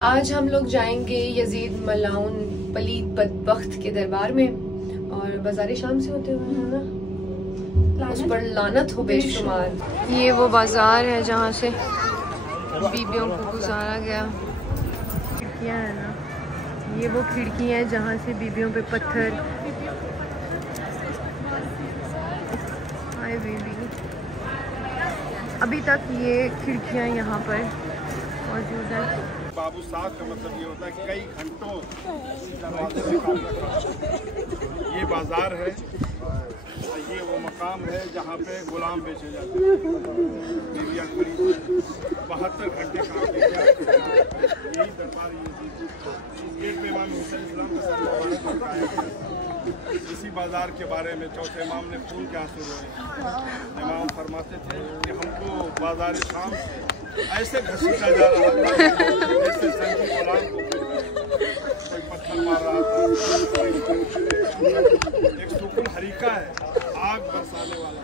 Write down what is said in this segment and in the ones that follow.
आज हम लोग जाएंगे यजीद मलाउन पलीद बदबख्त के दरबार में और बाजार शाम से होते हुए है ना, उस पर लानत हो बेशुमार। ये वो बाजार है जहाँ से बीबियों को गुजारा गया। खिड़कियाँ है ना, ये वो खिड़कियाँ हैं जहाँ से बीबियों पे पत्थर। हाय बीबी, अभी तक ये खिड़कियाँ यहाँ पर मौजूद है। बाबू साहब का मतलब ये होता है कई घंटों दरवाजे से काम रखा। ये बाजार है, ये वो मकाम है जहाँ पे गुलाम बेचे जाते हैं। बीबियाँ खड़ी 72 घंटे काम किया। यही दरबार गेट पे इमाम हुसैन इस्लाम का इसी बाजार के बारे में चौथे इमाम ने खून के आंसू रोए। इमाम फरमाते थे कि हमको बाजार शाम ऐसे घसीटा जा रहा था जैसे जंगी गुलाम को कोई पत्थर मार रहा था। एक सुकून हरीका है, आग बरसाने वाला।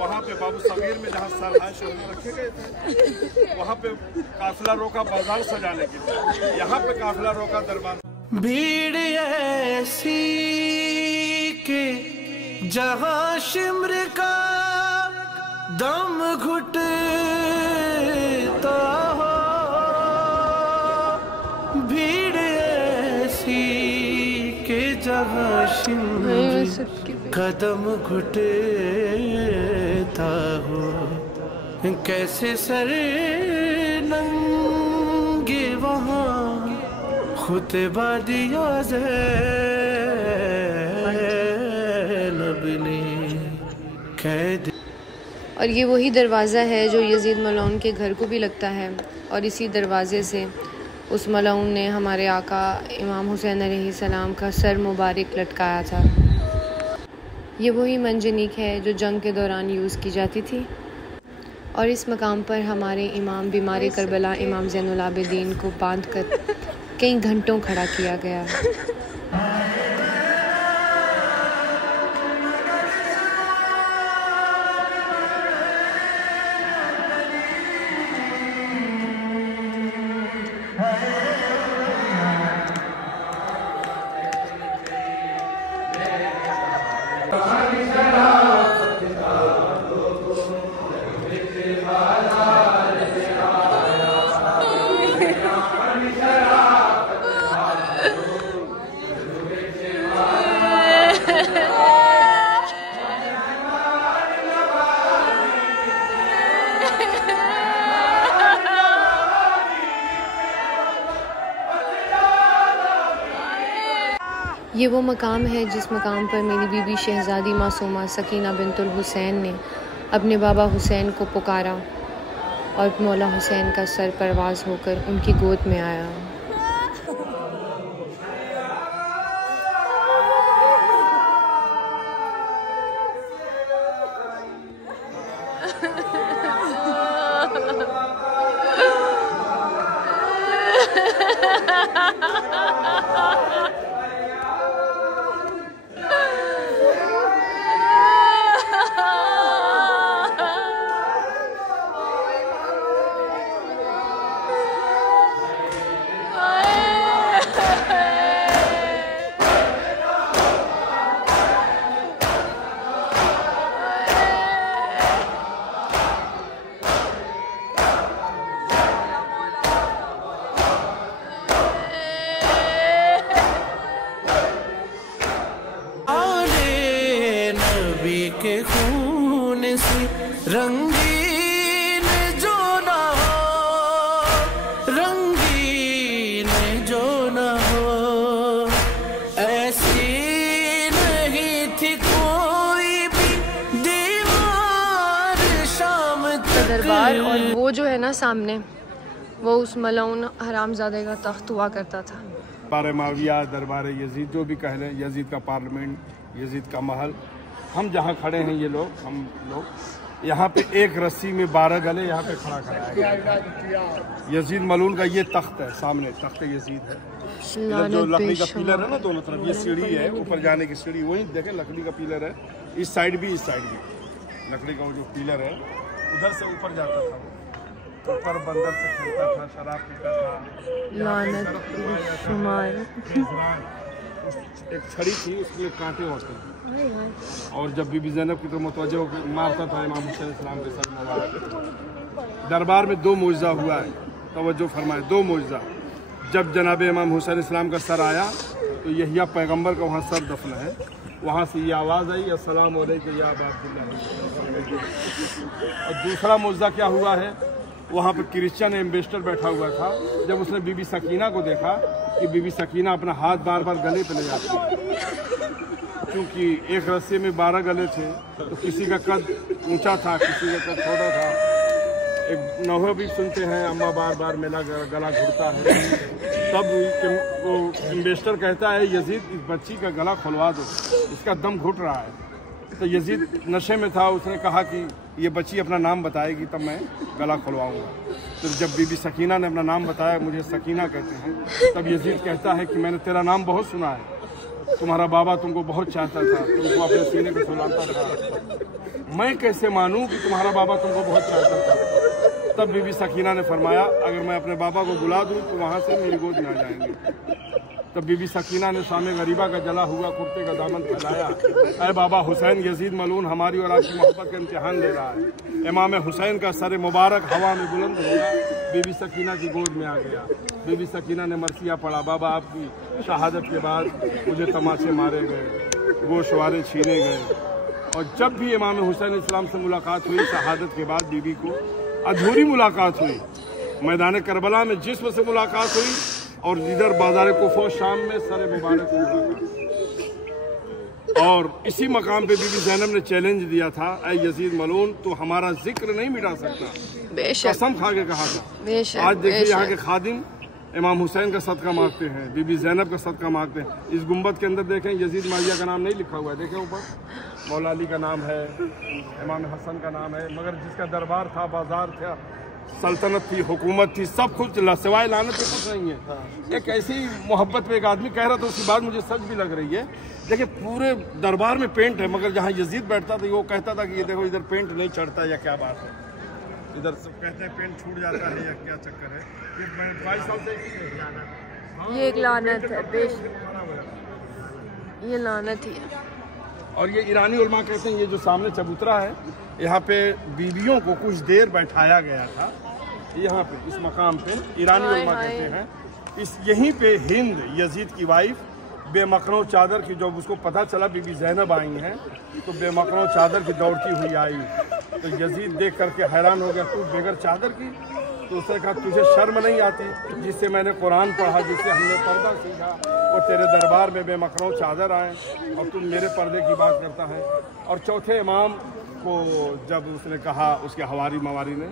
वहाँ पे बाबू समीर में जहाँ सरहाय शोले रखे गए थे, वहाँ पे काफिला रोका बाजार सजाने के लिए। यहाँ पे काफिला रोका दरबार। भीड़ ऐसी के जहाँ शिम्र का दम घुटता हो, भीड़ ऐसी के जहाँ शिम्र का दम घुटता हो, कैसे सर नंगे वहाँ खुतबा दिया ज़ैनब ने कैद। और ये वही दरवाज़ा है जो यजीद मलाउन के घर को भी लगता है, और इसी दरवाज़े से उस मलाउन ने हमारे आका इमाम हुसैन अलैहिस्सलाम का सर मुबारक लटकाया था। ये वही मंजनीक है जो जंग के दौरान यूज़ की जाती थी, और इस मकाम पर हमारे इमाम बीमार करबला इमाम ज़ैनुल आबिदीन को बांधकर कई घंटों खड़ा किया गया। ये वो मकाम है जिस मकाम पर मेरी बीबी शहज़ादी मासूमा सकीना बिंतुल हुसैन ने अपने बाबा हुसैन को पुकारा और मौला हुसैन का सर परवाज़ होकर उनकी गोद में आया। के खून से रंगीन जो ना हो, रंगीन जो ना हो, ऐसी नहीं थी कोई भी दीवार शाम तक। दरबार और वो जो है ना सामने, वो उस मलाउन हरामजादे का तख्त हुआ करता था। दरबार माविया, दरबार यजीद जो भी कह लें, यजीद का पार्लियामेंट, यजीद का महल। हम जहाँ खड़े हैं ये लोग, हम लोग यहाँ पे एक रस्सी में 12 गले यहाँ पे खड़ा है। यजीद मलून का ये तख्त है, सामने तख्त यजीद है। इधर जो लकड़ी का पिलर है ना दोनों तरफ, ये सीढ़ी है ऊपर जाने की सीढ़ी, वही देखें लकड़ी का पिलर है। इस साइड भी, इस साइड भी लकड़ी का वो जो पिलर है उधर से ऊपर जाता था। ऊपर बंदर से खेलता था, शराब पीता था। लानत शुमार। एक छड़ी थी, उसके कांटे होते हैं, और जब बीबी ज़ैनब की तो मुतवज्जो होकर मारता था इमाम हुसैन सलाम के सर मुबारक। दरबार में 2 मुआजिज़ा हुआ है, तवज्जो फरमाए, 2 मुआजिज़ा। जब जनाब इमाम हुसैन सलाम का सर आया तो यहिया पैगंबर का वहाँ सर दफन है, वहाँ से ये आवाज़ आई, अस्सलाम वालेकुम या अबा अब्दुल्लाह। और दूसरा मुआजिज़ा क्या हुआ है, वहाँ पर क्रिश्चियन एम्बेसडर बैठा हुआ था। जब उसने बीबी सकीना को देखा कि बीबी सकीना अपना हाथ बार बार गले पे ले जाती है, क्योंकि एक रस्से में 12 गले थे, तो किसी का कद ऊंचा था, किसी का कद छोटा था। एक नौहे भी सुनते हैं, अम्मा बार बार मेरा गला घुटता है। तब वो इन्वेस्टर कहता है, यजीद इस बच्ची का गला खुलवा दो, इसका दम घुट रहा है। तो यजीद नशे में था, उसने कहा कि ये बच्ची अपना नाम बताएगी तब मैं गला खुलवाऊंगा। तो जब बीबी सकीना ने अपना नाम बताया, मुझे सकीना कहते हैं, तब यजीद कहता है कि मैंने तेरा नाम बहुत सुना है, तुम्हारा बाबा तुमको बहुत चाहता था, तुमको अपने सीने पे सुलाता था, मैं कैसे मानूं कि तुम्हारा बाबा तुमको बहुत चाहता था। तब बीबी सकीना ने फरमाया, अगर मैं अपने बाबा को बुला दूं तो वहाँ से मेरी गोद में आ जाएंगे। तब बीबी सकीना ने शामे गरीबा का जला हुआ कुर्ते का दामन फैलाया, अरे बाबा हुसैन, यजीद मलून हमारी और आपकी मोहब्बत का इम्तिहान ले रहा है। इमाम हुसैन का सर मुबारक हवा में बुलंद हुआ, बीबी सकीना की गोद में आ गया। बीबी सकीना ने मरसिया पढ़ा, बाबा आपकी शहादत के बाद मुझे तमाचे मारे गए, गोशवारे छीने गए। और जब भी इमाम हुसैन इस्लाम से मुलाकात हुई शहादत के बाद, बीबी को अधूरी मुलाकात हुई। मैदान करबला में जिस्म से मुलाकात हुई, और इधर बाजार कुफो शाम में सर मुबारक से मुलाकात। और इसी मकाम पे बीबी ज़ैनब ने चैलेंज दिया था, ऐ यजीद मलून, तो हमारा जिक्र नहीं मिटा सकता, कसम खा के कहा था। आज देखिए यहाँ के खादिम इमाम हुसैन का सदका मांगते हैं, बीबी ज़ैनब का सदका मांगते हैं। इस गुम्बद के अंदर देखें, यजीद माविया का नाम नहीं लिखा हुआ है, देखें ऊपर मौला अली का नाम है, इमाम हसन का नाम है, मगर जिसका दरबार था, बाजार था, सल्तनत थी, हुकूमत थी, सब कुछ सिवाय लानत के कुछ नहीं है। एक ऐसी मोहब्बत पे एक आदमी कह रहा था, उसकी बात मुझे सच भी लग रही है। देखिए पूरे दरबार में पेंट है, मगर जहाँ यजीद बैठता था वो कहता था कि ये देखो इधर पेंट नहीं चढ़ता, या क्या बात है, इधर सब कहते हैं पेंट छूट जाता है, या क्या चक्कर है। ये 22 साल से ये एक लानत है, ये लानत ही है। और ये ईरानी उलमा कहते हैं, ये जो सामने चबूतरा है, यहाँ पे बीवियों को कुछ देर बैठाया गया था, यहाँ पे इस मकाम पे ईरानी उलमा कहते हैं। इस यहीं पे हिंद यजीद की वाइफ बेमकनो चादर की, जब उसको पता चला बीबी ज़ैनब आई हैं, तो बेमकनो चादर की दौड़ती हुई आई। तो यजीद देख करके हैरान हो गया, तू बगैर चादर की? तो उसने कहा, तुझे शर्म नहीं आती, जिससे मैंने कुरान पढ़ा, जिससे हमने पर्दा सीखा, वो तेरे दरबार में बेमकनो चादर आए और तुम मेरे पर्दे की बात करता है। और चौथे इमाम को जब उसने कहा, उसके हवारी मवारी ने,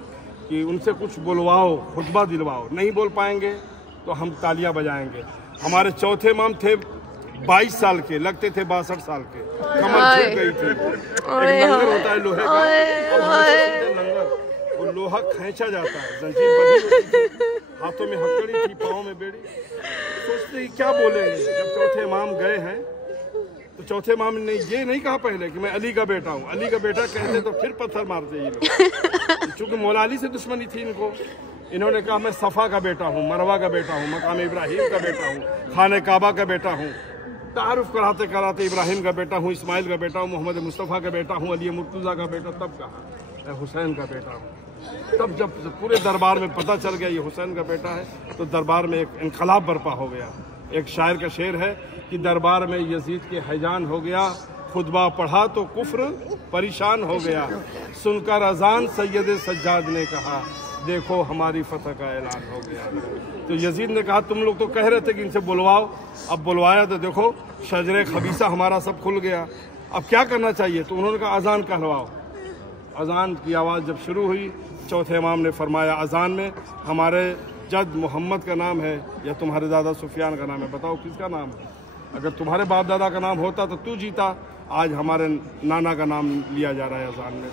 कि उनसे कुछ बुलवाओ, खुतबा दिलवाओ, नहीं बोल पाएंगे तो हम तालियां बजाएंगे। हमारे चौथे इमाम थे 22 साल के, लगते थे 62 साल के, कमर छूट गई थी। एक लंगर होता है लोहे का, लंगर, वो लोहा खींचा जाता है, जंजीर बंधी होती थी, हाथों में हथकड़ी थी, पाँव में बेड़ी। सोचते ही क्या बोलेंगे। जब चौथे इमाम गए हैं तो चौथे इमाम ने ये नहीं कहा पहले कि मैं अली का बेटा हूँ, अली का बेटा कहते तो फिर पत्थर मारते ये लोग, क्योंकि मौला अली से दुश्मनी थी इनको। इन्होंने कहा मैं सफ़ा का बेटा हूँ, मरवा का बेटा हूँ, मकाम इब्राहिम का बेटा हूँ, खाने काबा का बेटा हूँ। तारुफ कराते कराते इब्राहिम का बेटा हूँ, इस्माइल का बेटा हूँ, मोहम्मद मुस्तफ़ा का बेटा हूँ, अली मुर्तज़ा का बेटा, तब कहा मैं हुसैन का बेटा हूँ। तब जब पूरे दरबार में पता चल गया ये हुसैन का बेटा है, तो दरबार में एक इनकलाब बर्पा हो गया। एक शायर का शेर है कि दरबार में यजीद के हैजान हो गया, खुतबा पढ़ा तो कुफ्र परेशान हो गया, सुनकर अजान सैयद सज्जाद ने कहा, देखो हमारी फतह का ऐलान हो गया। तो यजीद ने कहा, तुम लोग तो कह रहे थे कि इनसे बुलवाओ, अब बुलवाया तो देखो शजरे खबीसा हमारा सब खुल गया, अब क्या करना चाहिए? तो उन्होंने कहा अजान कहलवाओ। अजान की आवाज़ जब शुरू हुई, चौथे इमाम ने फरमाया, अजान में हमारे जद मोहम्मद का नाम है या तुम्हारे दादा सुफियान का नाम है, बताओ किसका नाम है? अगर तुम्हारे बाप दादा का नाम होता तो तू जीता, आज हमारे नाना का नाम लिया जा रहा है अजान में।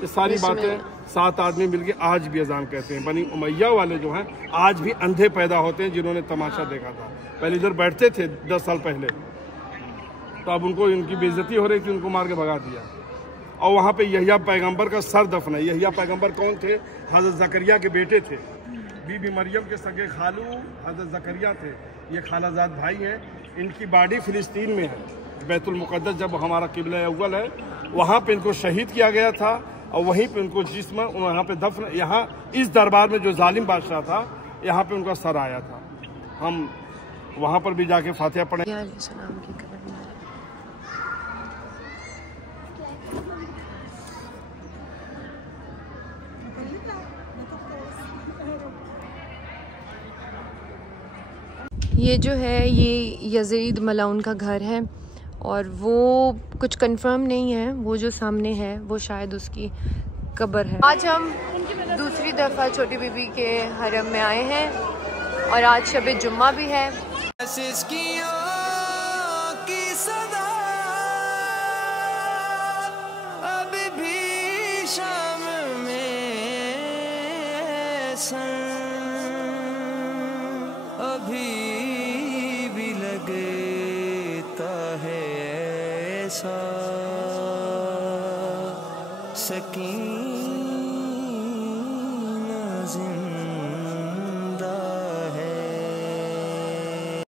ये सारी बातें 7 आदमी मिलके आज भी अजान कहते हैं। बनी उमैया वाले जो हैं आज भी अंधे पैदा होते हैं, जिन्होंने तमाशा देखा था। पहले इधर बैठते थे 10 साल पहले, तो अब उनको इनकी बेइज्जती हो रही थी, उनको मार के भगा दिया। और वहाँ पे यहिया पैगंबर का सर दफन है। यहिया पैगंबर कौन थे? हज़रत ज़करिया के बेटे थे। बीबी मरियम के सगे खालू हज़रत ज़करिया थे। ये खालाजाद भाई हैं। इनकी बॉडी फ़िलिस्तीन में है, बैतुल मुक़द्दस, जब हमारा क़िबला अव्वल है, वहाँ पे इनको शहीद किया गया था और वहीं पे उनको जिस्म वहाँ पे दफन, यहाँ इस दरबार में जो जालिम बादशाह था, यहाँ पे उनका सर आया था। हम वहाँ पर भी जाके फातिहा पढ़े। ये जो है ये यजीद मलाउन का घर है और वो कुछ कंफर्म नहीं है, वो जो सामने है वो शायद उसकी कब्र है। आज हम दूसरी दफ़ा छोटी बीबी के हरम में आए हैं और आज शब जुम्मा भी है। अभी भी शाम में अभी भी लगता है ऐसा सकीना जिंदगी